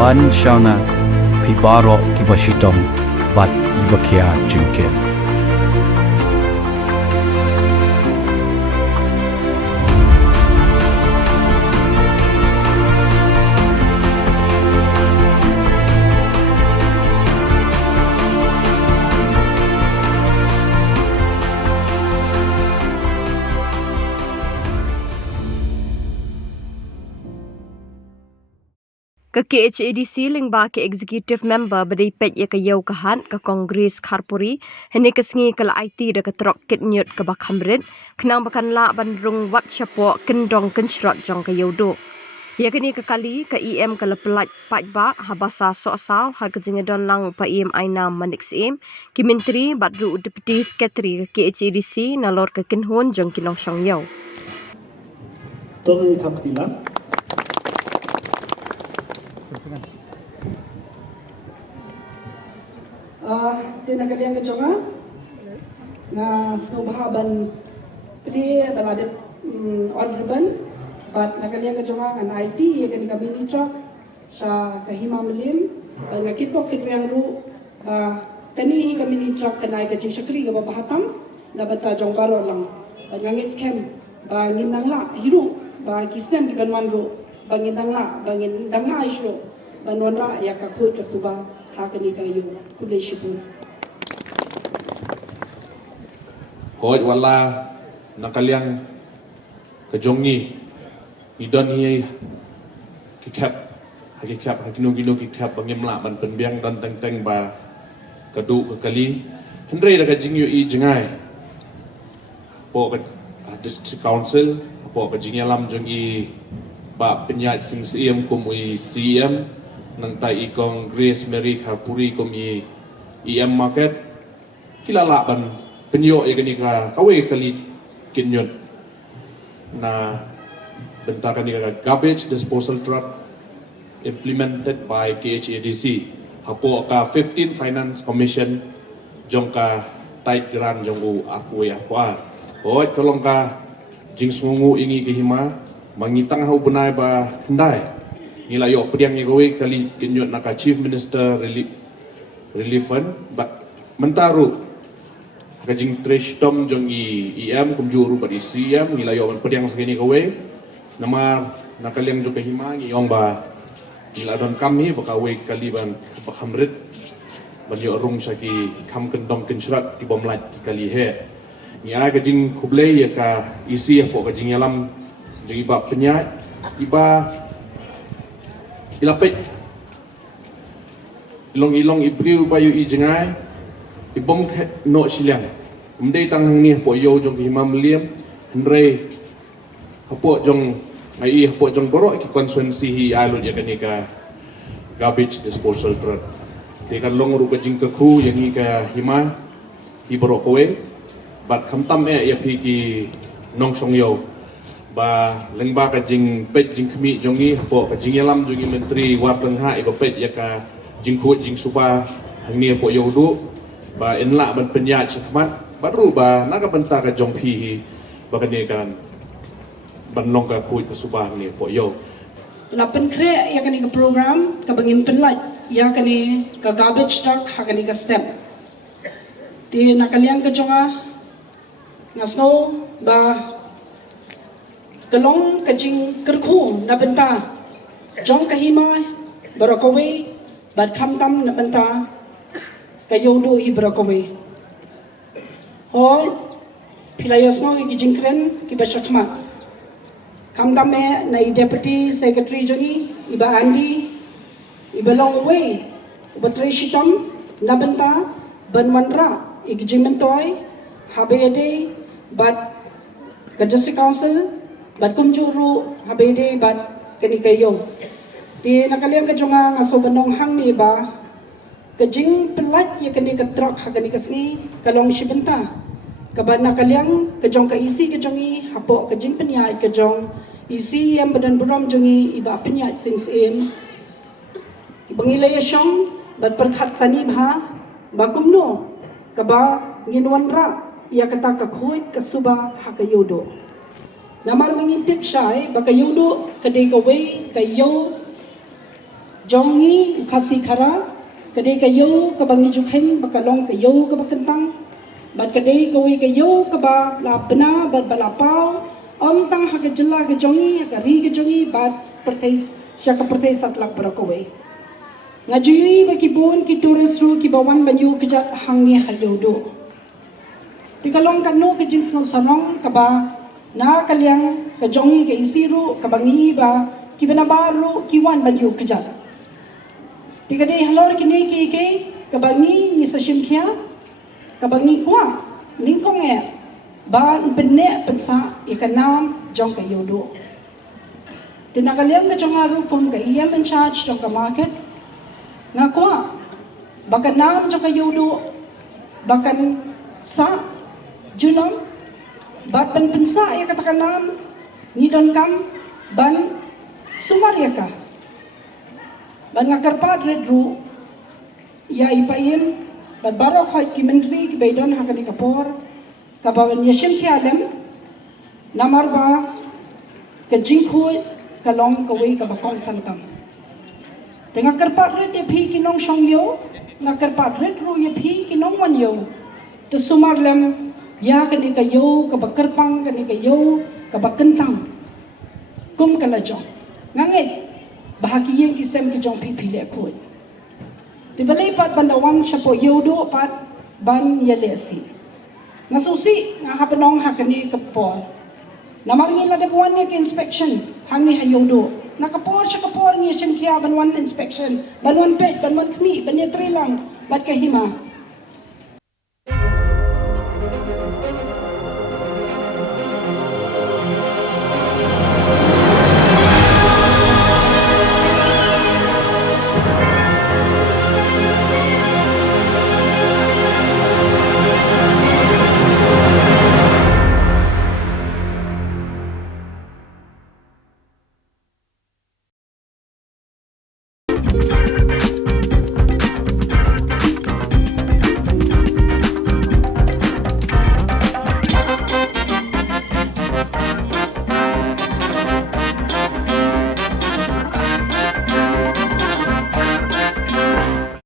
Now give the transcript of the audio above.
wan shanga pibaro kibashitong bat ibakia junken. Ke KHADC lyngba ke executive member badai Peit ya ke yau ke han ke Grace Kharpuri hynne ke sngi ke aiti de ke Trok kit Niut ke bakhamrit khnang bakan la ban Rung wat Shaduh Kyndong kynshrot jong ke Iewduh. Ya kini ke kali ke EM ke pyllait paidbah ha basa sohsaw ha ke jingiadon lang Paiem Ainam Manik Syiem ki Myntri badru deputy secretary ke KHADC nalor ke kynhun jong nongshong yau. Tôi thăm thì lắm. Tina kalian ke jonga na snow bahaban pli balade orderban but na kalian ke jonga kan aiti kan kami Trok sa kahima melim nga kitpok kitwang ru kani kami Trok kanai ka chakri ga bahatam na bata jong baro lang ngangit scam ba nginang la hiru ba kisnem di banwan ru ba nginang la isro banwan ra ya ka khut ka suba hakani kayu kulay shipur. Hoi wala nakaliang kejongi idon hi kikap hakinu kikap bangimla ban penbiang dan teng ba kadu kekali hendrei da kajingyu I jengai po ka district council po ka jingialam jongi ba penyat sing Syiem kum I Syiem nang tai ikong Grace Kharpuri kum I EM market kilala ban penyo ikani ka kawe kali kynhun na bentar kani ka garbage disposal truck implemented by KHADC hapo ka 15 finance commission jong ka tight grant jong u akwe akwa oi kolong ka jing sungu ingi ke hima mangitang hau benai ba kendai nila yo pediang ni kowe kali kynhun naka chief minister relief fund but mentaru kajing trash tom jong I EM kumjuru badi Syiem nila yo pediang segini kowe nama nakaliang jo hima ngi yong ba nila don kami bakawe kali ban bakhamrit ban yo Rung saki kham Kyndong kynshrot di bomlat kali he ni ai kajing kublei ya ka isi po kajing yalam jong iba penyat iba ilapet ilong ibriu bayu I jengai ibom no Shillong mdei tanghang ni po yo jong hima meliam hendrei hapo jong ai hapo jong borok ki konsuensi hi alut ya kani ka garbage disposal truck te kan long ru ka jing ka khu yang hi ka hima hi borok kowe bat khamtam ya phi ki nongshong yo ba lyngba ka jing Peit jing khmi jong hi hapo ka jing yalam jong Myntri war tengha I ba Peit ya ka jing khut jing suba hang ni po Iewduh ba enla ban penyat chakmat baru ba naga benta ka jong phi ba kani kan banlong ka khut ka subah ni po yo La penkre ya kani ka program ka bangin pyllait ya kani ka garbage truck ha kani ka step ti nakaliang ka jonga ngasno ba kalong ka jing kerku na benta jong kahima barakowe bat khamtam na benta ka Iewduh hi barakowe hoi pilayos mo ki jingkren ki bashakma kamdame na deputy secretary joni iba andi iba long way batre shitam nabenta banwanra igjimentoy habede bat district council bat kumjuru habede bat kanikayo di nakaliang ka jonga ngaso banong hang ni ba kajing pyllait ya kani ka Trok ha kani kasni kalong shibenta kabana kaliang kajong ka isi kajongi hapo kajing penyait kajong isi yang badan buram jongi iba penyait sing Syiem ibangilay syong bat perkhat sani bha bakumno kaba nginwan ra ya kata ka khuit ka suba ha ka Iewduh namar mangintip syai ba ka Iewduh kadai ka way ka yo jongi ukasi khara kadai kayo kabangi jukhen bakalong kayo kabakentang bat kadai koi kayo kaba labna bat balapau tang hakajela ke jongi hakari ke jongi bat pertais syaka pertais satlak berakowe ngajui bakibon ki turisru ki bawan banyu kejat hangni Iewduh tikalong kanu ke jing sarong kaba na kalyang ke jongi ke isiru kabangi ba ki banabaru ki wan banyu kejat tiga deh halor kini ke kabangi ni sashimkia kabangi kwa lingkong ba penne pensa ikanam jong ka Iewduh tinakaliam ka jong aru kom ka iyam in charge jong ka market ngakwa bakan nam jong ka Iewduh bakan sa junam ba pensa ya katakan nam nidon kam ban sumaria ka ban ngakar padre ru ya ipaim ban barok hoy ki Myntri ki baidon hakani kapor kabawan yashim khialem namar ba ke jingkhoy kalong kawai kabakong santam tengah karpat red ye phi ki nongshong yo ngakar padre ru ye phi ki nongwan yo to sumarlem ya kani ka yo kabakarpang kani ka yo kabakentang kum kalajong nganget bahagian kisem ki jong pi le khoi ti balai pat bandawang syapo Iewduh pat ban yelesi ngasusi nga hapenong hakani kapor namar ngila de buan ni inspection hangni Iewduh nakapor siya kapor ni siyang ban wan inspection ban wan pet ban wan kmi ban trilang bat kahima